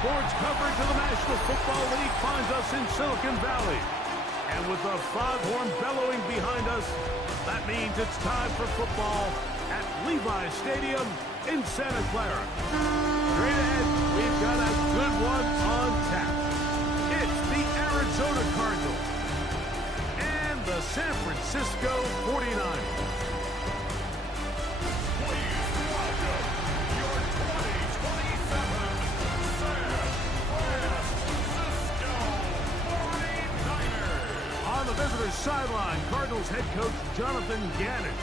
Sports coverage of the National Football League finds us in Silicon Valley. And with the foghorn bellowing behind us, that means it's time for football at Levi's Stadium in Santa Clara. Straight ahead, we've got a good one on tap. It's the Arizona Cardinals and the San Francisco 49ers. On the visitor's sideline, Cardinals head coach Jonathan Gannon.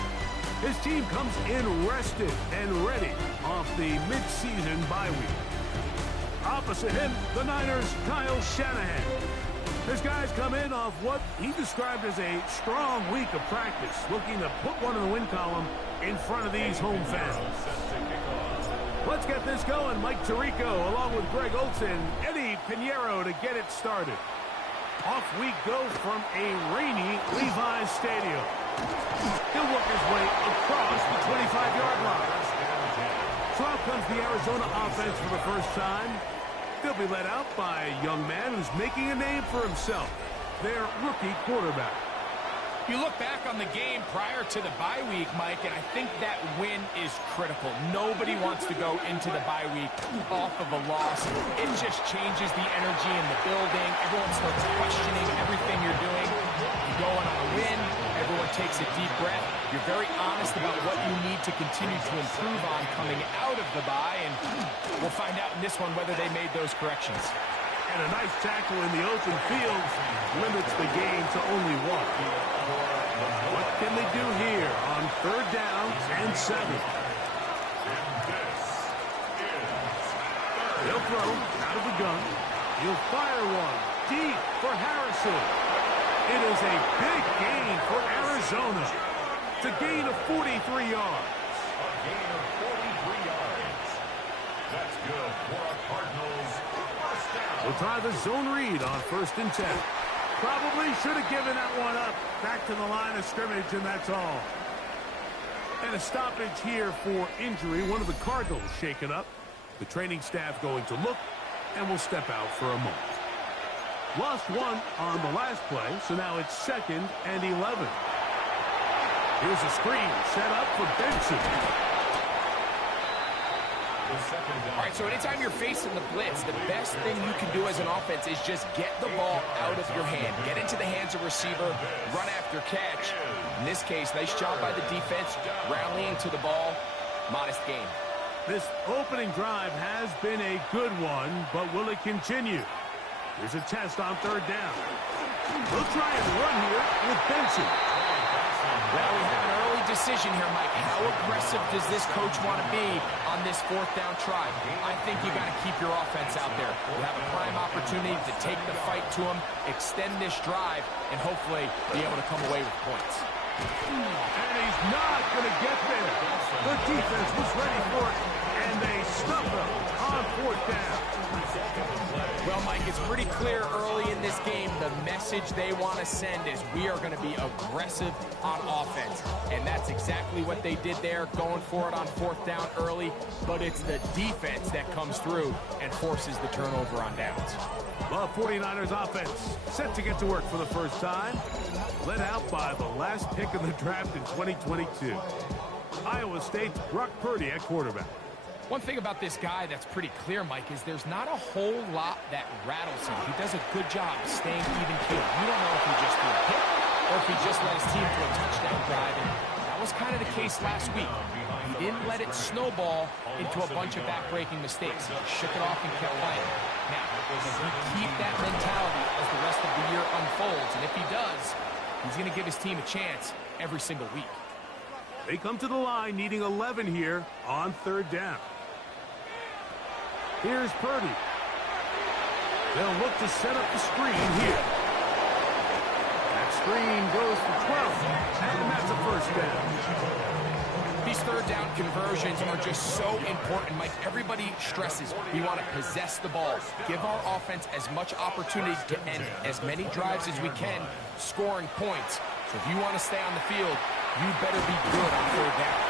His team comes in rested and ready off the mid-season bye week. Opposite him, the Niners' Kyle Shanahan. His guys come in off what he described as a strong week of practice, looking to put one in the win column in front of these home fans. Let's get this going. Mike Tirico along with Greg Olson, Eddie Pinheiro to get it started. Off we go from a rainy Levi's Stadium. He'll work his way across the 25-yard line. So out comes the Arizona offense for the first time. They'll be led out by a young man who's making a name for himself, their rookie quarterback. You look back on the game prior to the bye week, Mike, and I think that win is critical. Nobody wants to go into the bye week off of a loss. It just changes the energy in the building. Everyone starts questioning everything you're doing. You go on a win. Everyone takes a deep breath. You're very honest about what you need to continue to improve on coming out of the bye, and we'll find out in this one whether they made those corrections. And a nice tackle in the open field limits the game to only one. What can they do here on 3rd down and 7? He'll throw out of the gun. He'll fire one deep for Harrison. It is a big gain for Arizona. It's a gain of 43 yards. A gain of 43 yards. That's good for our Cardinals. First down. We'll try the zone read on 1st and 10. Probably should have given that one up. Back to the line of scrimmage, and that's all. And a stoppage here for injury. One of the Cardinals shaken up. The training staff going to look, and will step out for a moment. Lost one on the last play, so now it's 2nd and 11. Here's a screen set up for Benson. All right, so anytime you're facing the blitz, the best thing you can do as an offense is just get the ball out of your hand. Get into the hands of receiver, run after catch. In this case, nice job by the defense, rallying to the ball. Modest gain. This opening drive has been a good one, but will it continue? Here's a test on 3rd down. We'll try and run here with Benson. Well, we have an early decision here, Mike. How aggressive does this coach want to be on this 4th down try? I think you got to keep your offense out there. You have a prime opportunity to take the fight to him, extend this drive, and hopefully be able to come away with points. And he's not going to get there. The defense was ready for it, and they stuff him on 4th down. Well, Mike, it's pretty clear early in this game the message they want to send is we are going to be aggressive on offense. And that's exactly what they did there, going for it on 4th down early. But it's the defense that comes through and forces the turnover on downs. The 49ers offense set to get to work for the first time. Led out by the last pick in the draft in 2022. Iowa State's Brock Purdy at quarterback. One thing about this guy that's pretty clear, Mike, is there's not a whole lot that rattles him. He does a good job staying even keel. You don't know if he just threw a pick or if he just let his team to a touchdown drive. And that was kind of the case last week. He didn't let it snowball into a bunch of back-breaking mistakes. He shook it off and kept playing. Now, does he keep that mentality as the rest of the year unfolds? And if he does, he's going to give his team a chance every single week. They come to the line needing 11 here on 3rd down. Here's Purdy. They'll look to set up the screen here. That screen goes for 12, and that's a 1st down. These 3rd down conversions are just so important, Mike. Everybody stresses we want to possess the ball, give our offense as much opportunity to end as many drives as we can, scoring points. So if you want to stay on the field, you better be good on 3rd down.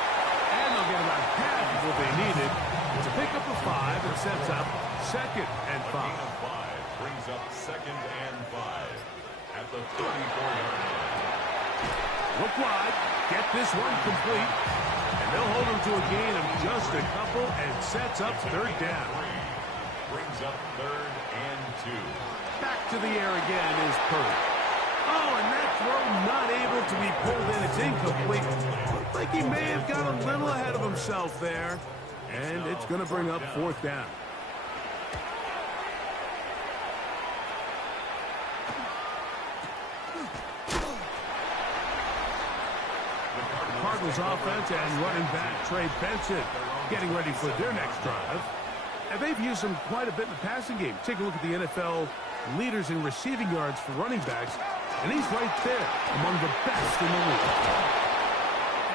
And they'll get about half of what they needed. It's a pickup of 5 and sets up 2nd and 5. Gain of 5 brings up 2nd and 5 at the 34-yard line. Look wide, get this one complete, and they'll hold them to a gain of just a couple and sets up 3rd down. Brings up 3rd and 2. Back to the air again is Purdy. Oh, and that throw not able to be pulled in. It's incomplete. Looked like he may have got a little ahead of himself there. And it's going to bring up 4th down. Cardinals offense and running back Trey Benson getting ready for their next drive. And they've used him quite a bit in the passing game. Take a look at the NFL leaders in receiving yards for running backs, and he's right there among the best in the league.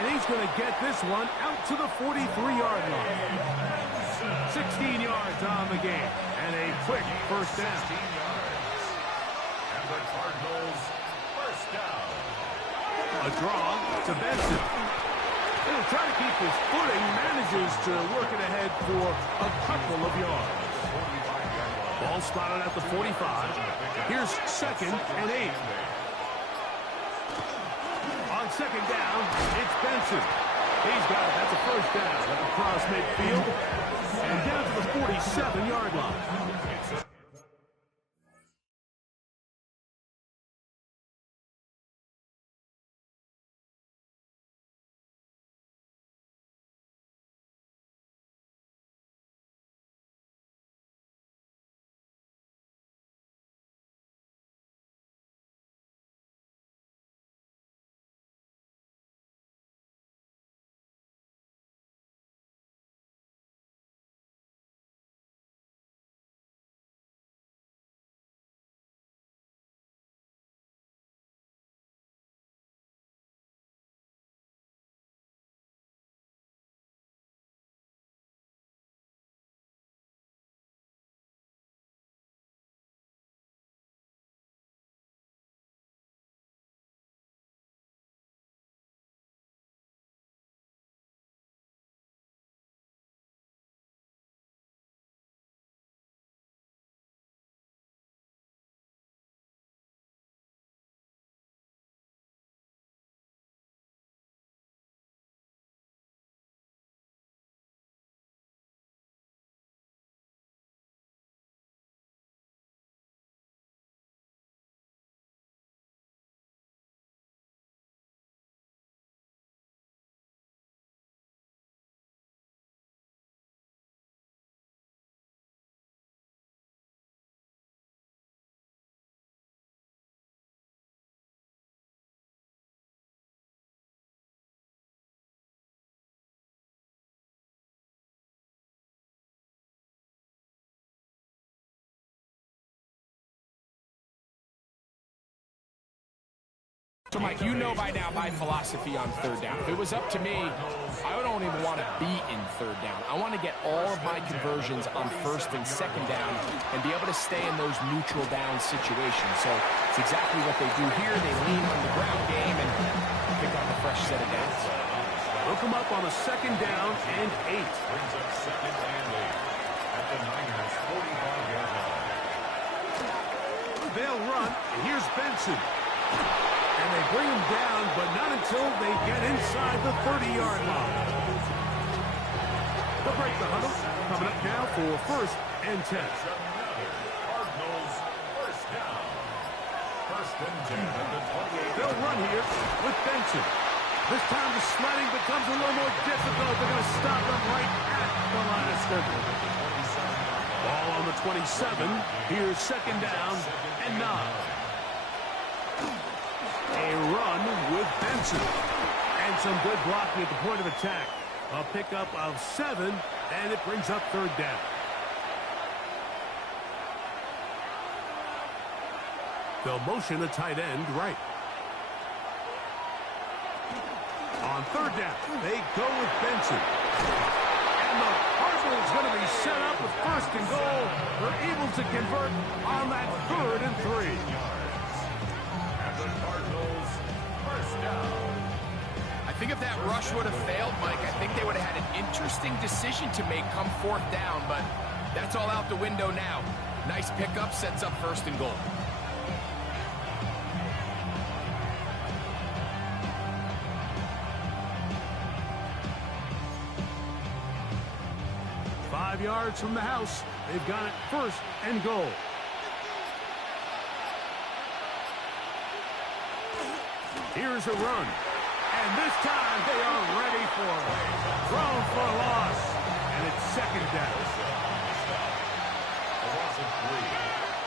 And he's going to get this one out to the 43-yard line. 16 yards on the game, and a quick 1st down. And the Cardinals first down. A draw to Benson. He'll try to keep his footing, manages to work it ahead for a couple of yards. Ball spotted at the 45. Here's 2nd and 8. On 2nd down, it's Benson. He's got it. That's a 1st down at the cross midfield. And down to the 47-yard line. So, Mike, you know by now my philosophy on 3rd down. If it was up to me, I don't even want to be in 3rd down. I want to get all of my conversions on 1st and 2nd down and be able to stay in those neutral down situations. So it's exactly what they do here. They lean on the ground game and pick up a fresh set of downs. They'll come up on a 2nd down and 8. Brings up 2nd and 8 at the Niners' 45-yard line. They'll run, and here's Benson. And they bring him down, but not until they get inside the 30-yard line. They'll break the huddle. Coming up now for 1st and 10. Cardinals first down. 1st and 10 at the 28. They'll run here with Benson. This time the sledding becomes a little more difficult. They're going to stop him right at the line of scrimmage. Ball on the 27. Here's 2nd down and 9. A run with Benson. And some good blocking at the point of attack. A pickup of 7, and it brings up 3rd down. They'll motion a tight end right. On 3rd down, they go with Benson. And the Cardinals going to be set up with 1st and goal. They're able to convert on that 3rd and 3. And the Cardinals first down. I think if that rush would have failed, Mike, I think they would have had an interesting decision to make come fourth down, but that's all out the window now. Nice pickup, sets up first and goal. Yards from the house. They've got it first and goal. Here's a run. And this time they are ready for it. Thrown for a loss. And it's second down. A loss of 3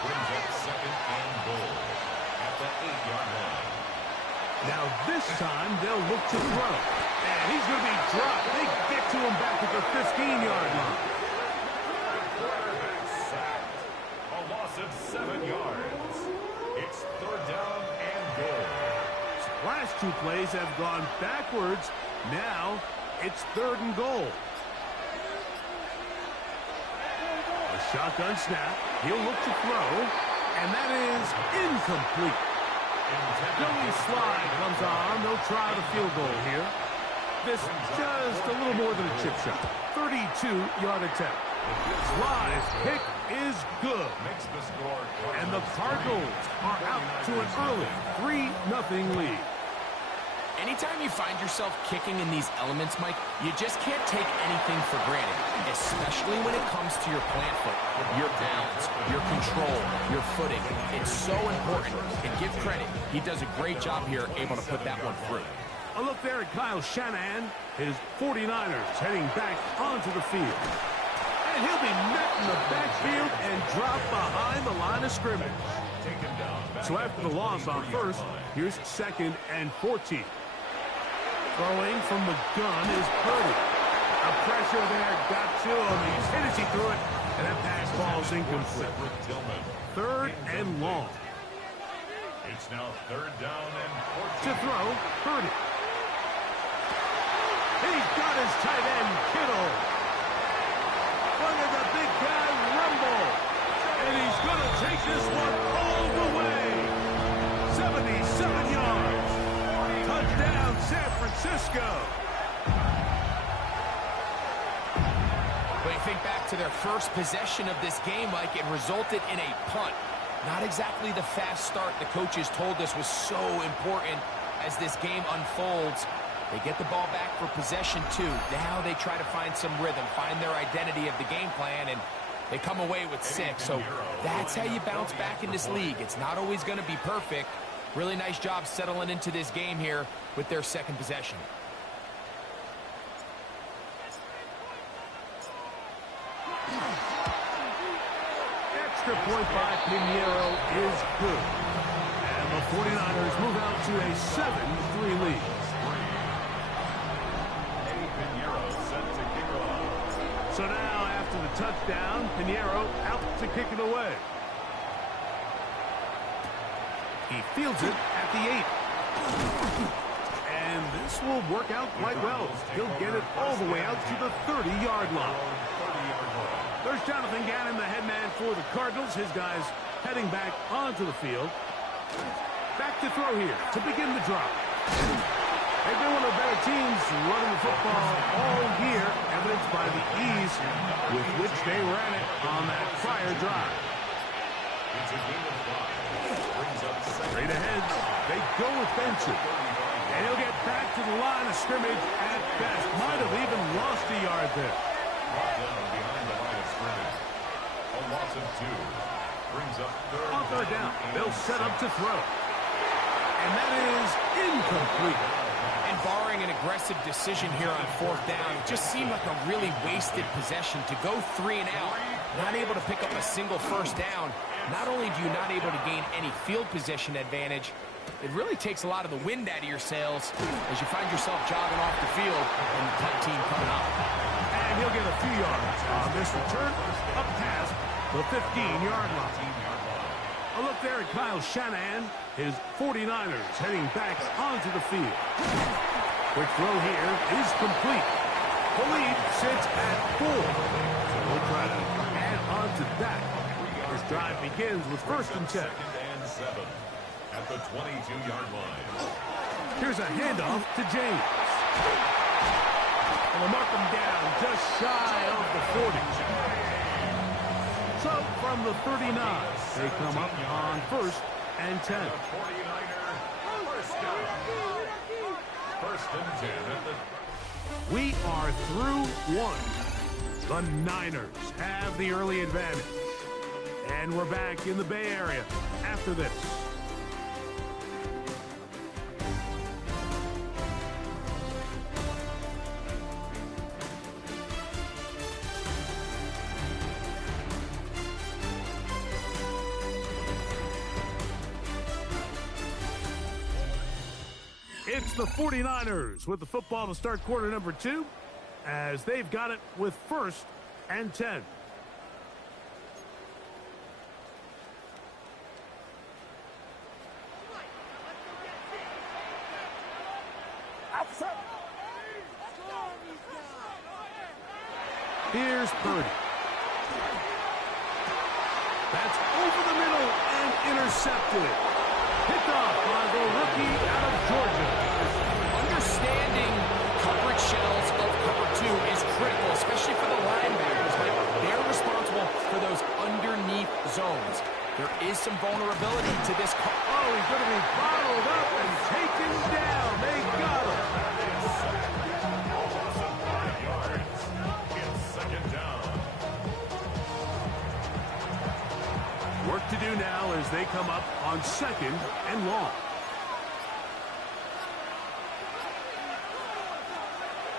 brings up second and goal at the 8-yard line. Now this time they'll look to throw. And he's going to be dropped. They get to him back at the 15-yard line. Of 7 yards. It's third down and goal. Last 2 plays have gone backwards. Now it's third and goal. A shotgun snap. He'll look to throw. And that is incomplete. Joey Slide comes on. They'll try the field goal here. This just a little more than a chip shot. 32-yard attempt. Slide's kick is good. And the Cardinals are out to an early 3-0 lead. Anytime you find yourself kicking in these elements, Mike, you just can't take anything for granted, especially when it comes to your plant foot, your balance, your control, your footing. It's so important, and give credit. He does a great job here, able to put that one through. A look there at Kyle Shanahan. His 49ers heading back onto the field. And he'll be met in the backfield and dropped behind the line of scrimmage. So after the loss on first, here's second and 14. Throwing from the gun is Purdy. The pressure there got to him. He's hit as he threw it, and that pass ball's incomplete. Third and long. It's now third down and 14. To throw, Purdy. He's got his tight end, Kittle. Look at the big guy rumble. And he's going to take this one all the way. 77 yards. Touchdown, San Francisco. When you think back to their first possession of this game, Mike, it resulted in a punt. Not exactly the fast start the coaches told us was so important as this game unfolds. They get the ball back for possession 2. Now they try to find some rhythm, find their identity of the game plan, and they come away with 6. So that's how you bounce back in this league. It's not always going to be perfect. Really nice job settling into this game here with their second possession. Extra point by Pinheiro is good. And the 49ers move out to a 7-3 lead. So now, after the touchdown, Pinheiro out to kick it away. He fields it at the 8. And this will work out quite well. He'll get it all the way out to the 30-yard line. There's Jonathan Gannon, the head man for the Cardinals. His guys heading back onto the field. Back to throw here to begin the drop. They've been one of the better teams running the football all year, evidenced by the ease with which they ran it on that prior drive. Straight ahead, they go with Benson. And he'll get back to the line of scrimmage at best. Might have even lost a yard there. A loss of 2 brings up On third down, they'll set up to throw. And that is incomplete. And barring an aggressive decision here on fourth down, it just seemed like a really wasted possession to go 3 and out, not able to pick up a single first down. Not only do you not able to gain any field position advantage, it really takes a lot of the wind out of your sails as you find yourself jogging off the field and the punt team coming up. And he'll get a few yards on this return up past the 15-yard line. A look there at Kyle Shanahan. His 49ers heading back onto the field. Quick throw here is complete. The lead sits at 4. So we'll try to add on to that. This drive begins with first and 10. At the 22-yard line. Here's a handoff to James. And they'll mark them down just shy of the 40. So from the 39, they come up on 1st and 10. 49er, first down. First and 10 at the... We are through one. The Niners have the early advantage. And we're back in the Bay Area after this. It's the 49ers with the football to start quarter number 2 as they've got it with 1st and 10. Here's Purdy. That's over the middle and intercepted. Picked off by the rookie out of Georgia. Understanding coverage shells of cover 2 is critical, especially for the linebackers. They're responsible for those underneath zones. There is some vulnerability to this. Oh, he's going to be bottled up and taken down. They got him. Work to do now as they come up on 2nd and long.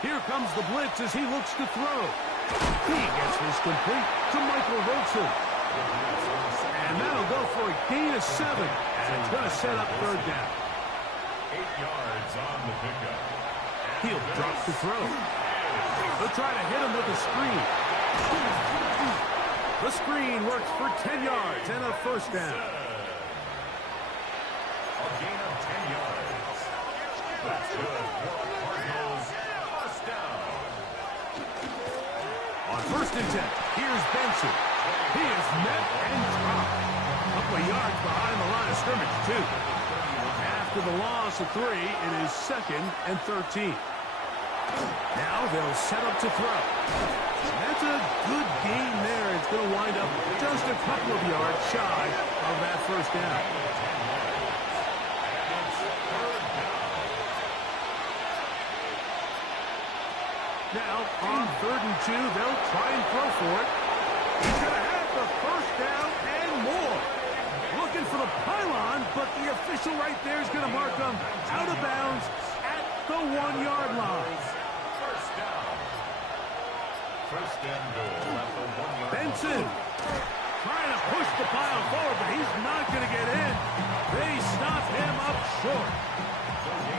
Here comes the blitz as he looks to throw. He gets this complete to Michael Wilson. And that'll go for a gain of 7. And it's going to set up 3rd down. 8 yards on the pickup. He'll drop to throw. They'll try to hit him with a screen. The screen works for 10 yards and a 1st down. A gain of 10 yards. That's good for Cardinals. First down. On 1st and 10, here's Benson. He is met and dropped. A couple of yards behind the line of scrimmage, too. After the loss of 3, it is 2nd and 13. Now they'll set up to throw. That's a good gain there. It's going to wind up just a couple of yards shy of that 1st down. Now, on 3rd and 2, they'll try and throw for it. He's going to have the 1st down and more. Looking for the pylon, but the official right there is going to mark them out of bounds at the 1-yard line. First down. First and goal at the 1-yard line. Benson trying to push the pile forward, but he's not going to get in. They stop him up short.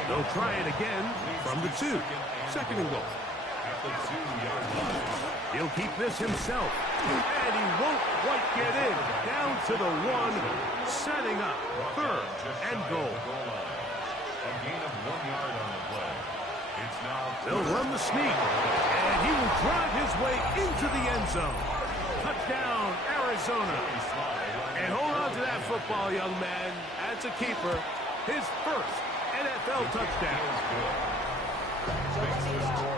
They'll try it again from the 2. 2nd and goal. At the 2-yard line. He'll keep this himself. And he won't quite get in. Down to the 1, setting up 3rd and goal. A gain of 1 yard on the play. It's now... They'll run the sneak. And he will drive his way into the end zone. Touchdown, Arizona. And hold on to that football, young man. That's a keeper. His 1st NFL touchdown.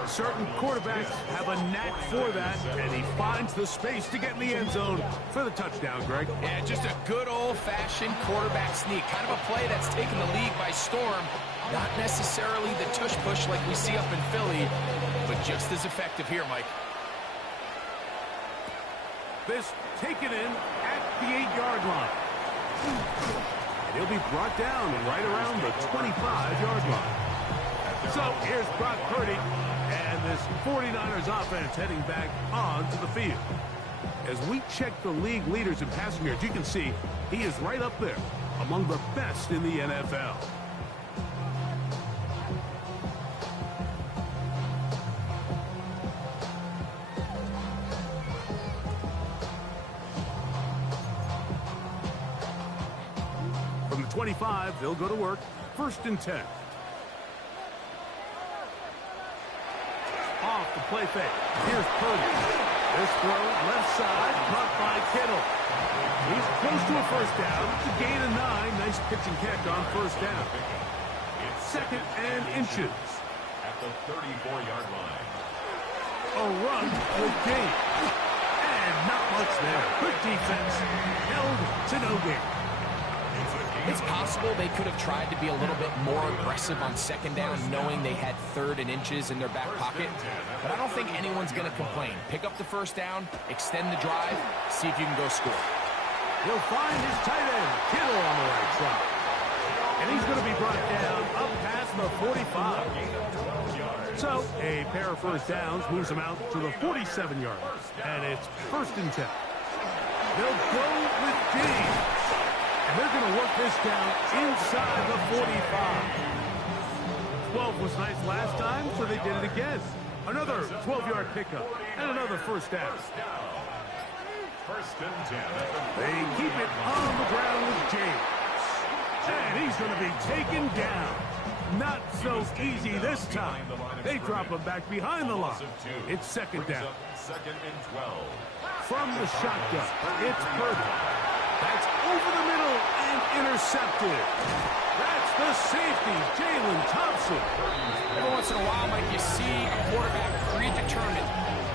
Certain quarterbacks have a knack for that, and he finds the space to get in the end zone for the touchdown, Greg. Yeah, just a good old-fashioned quarterback sneak. Kind of a play that's taken the league by storm. Not necessarily the tush-push like we see up in Philly, but just as effective here, Mike. This taken in at the 8-yard line. And he'll be brought down right around the 25-yard line. So here's Brock Purdy and this 49ers offense heading back onto the field. As we check the league leaders in passing yards, you can see he is right up there among the best in the NFL. From the 25, they'll go to work. 1st and 10. Off the play fake. Here's Purdy. This throw left side, caught by Kittle. He's close to a 1st down. It's a gain of 9. Nice pitch and catch on 1st down. 2nd and inches. the 34-yard line. A run with gain. And not much there. Good defense. Held to no gain. It's possible they could have tried to be a little bit more aggressive on second down, knowing they had 3rd and inches in their back pocket. But I don't think anyone's going to complain. Pick up the first down, extend the drive, see if you can go score. He'll find his tight end, Kittle, on the right side. And he's going to be brought down up past the 45. So a pair of first downs moves him out to the 47-yard line. And it's 1st and 10. They'll go with James. And they're going to work this down inside the 45. 12 was nice last time, so they did it again. Another 12-yard pickup and another first down. 1st and 10. They keep it on the ground with James. And he's going to be taken down. Not so easy this time. They drop him back behind the line. It's 2nd down. 2nd and 12. From the shotgun, it's Purdy. That's over the middle and intercepted. That's the safety, Jalen Thompson. Every once in a while, Mike, you see a quarterback predetermined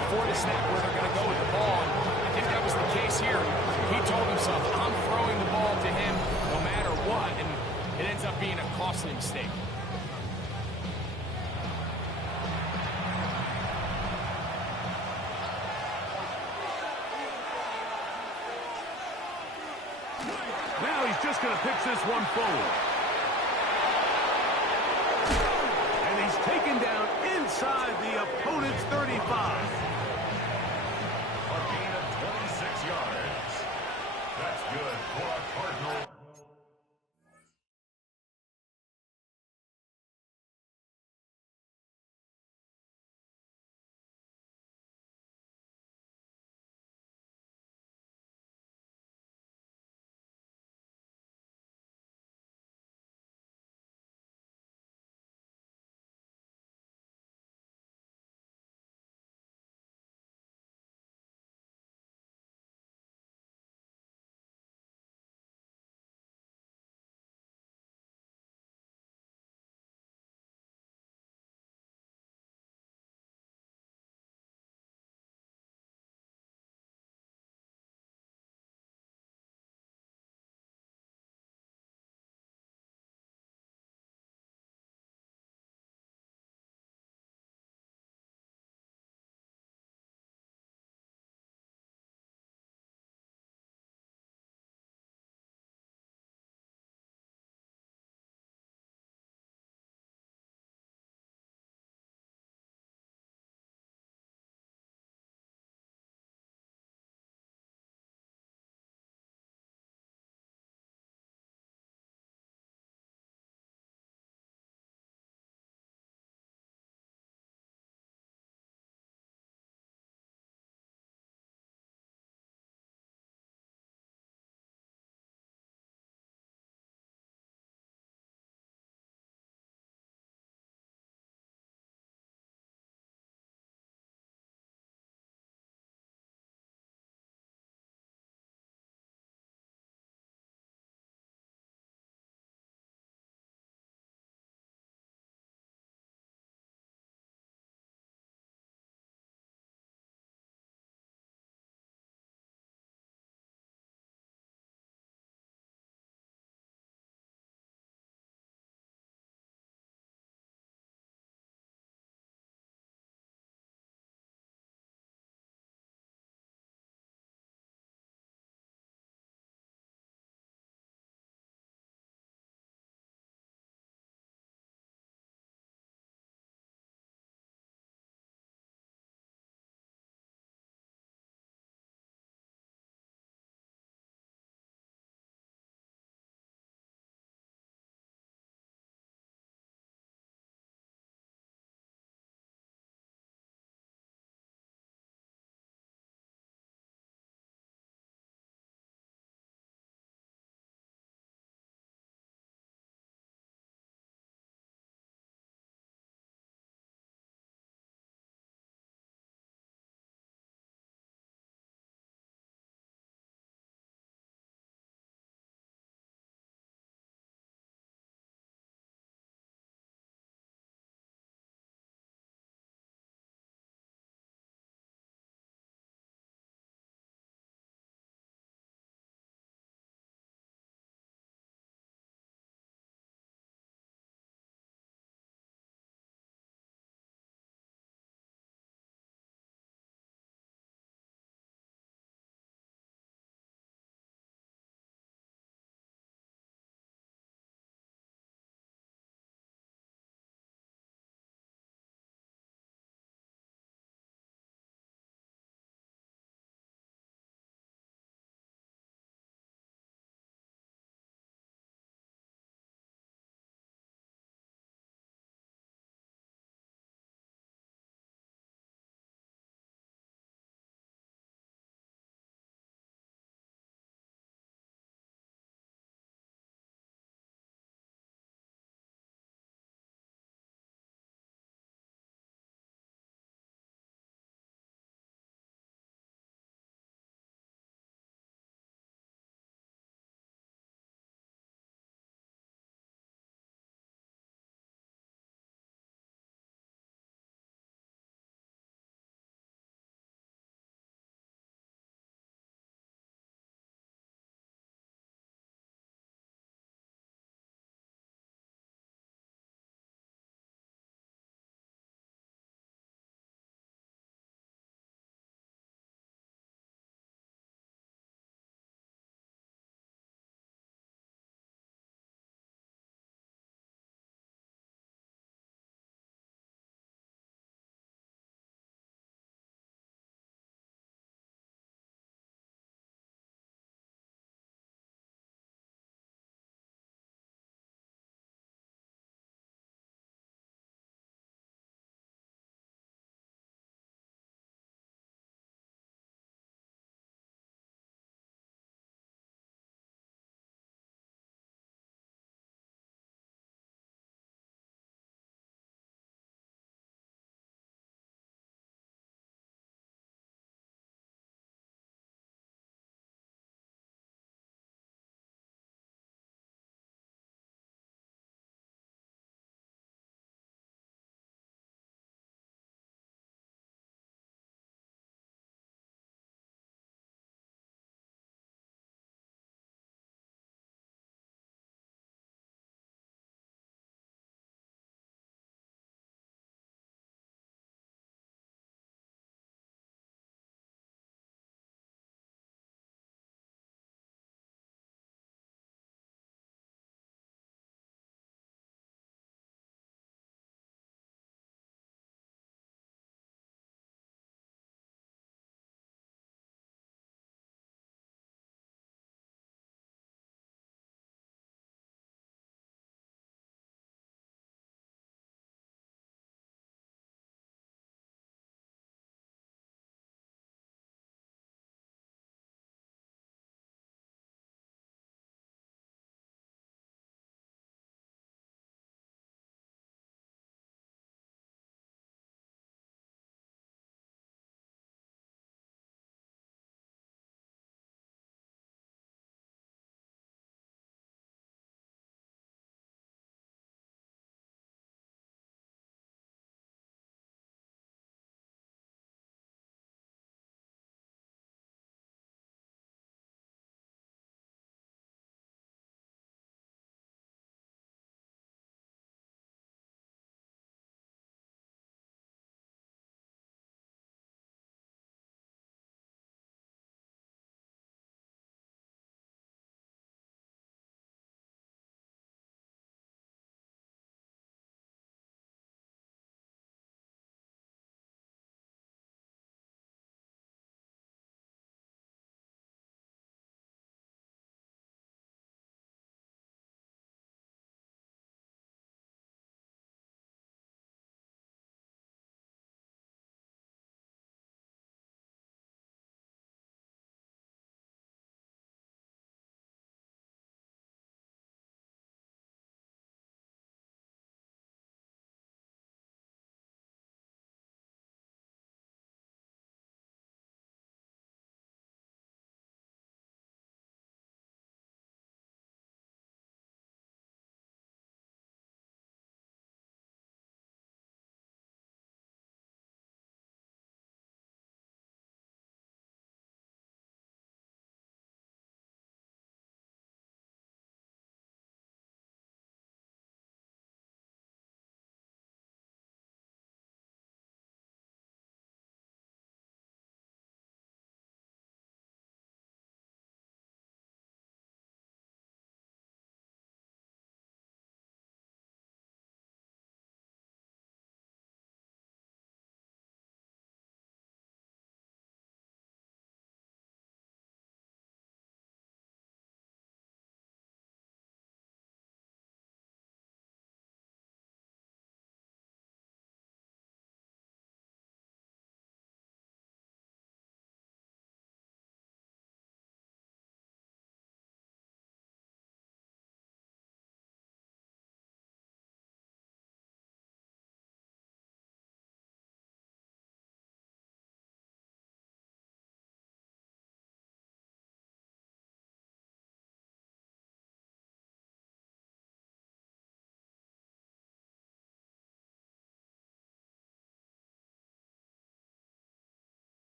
before the snap where they're going to go with the ball. And I think that was the case here. He told himself, I'm throwing the ball to him no matter what. And it ends up being a costly mistake. Now he's just going to pitch this one forward.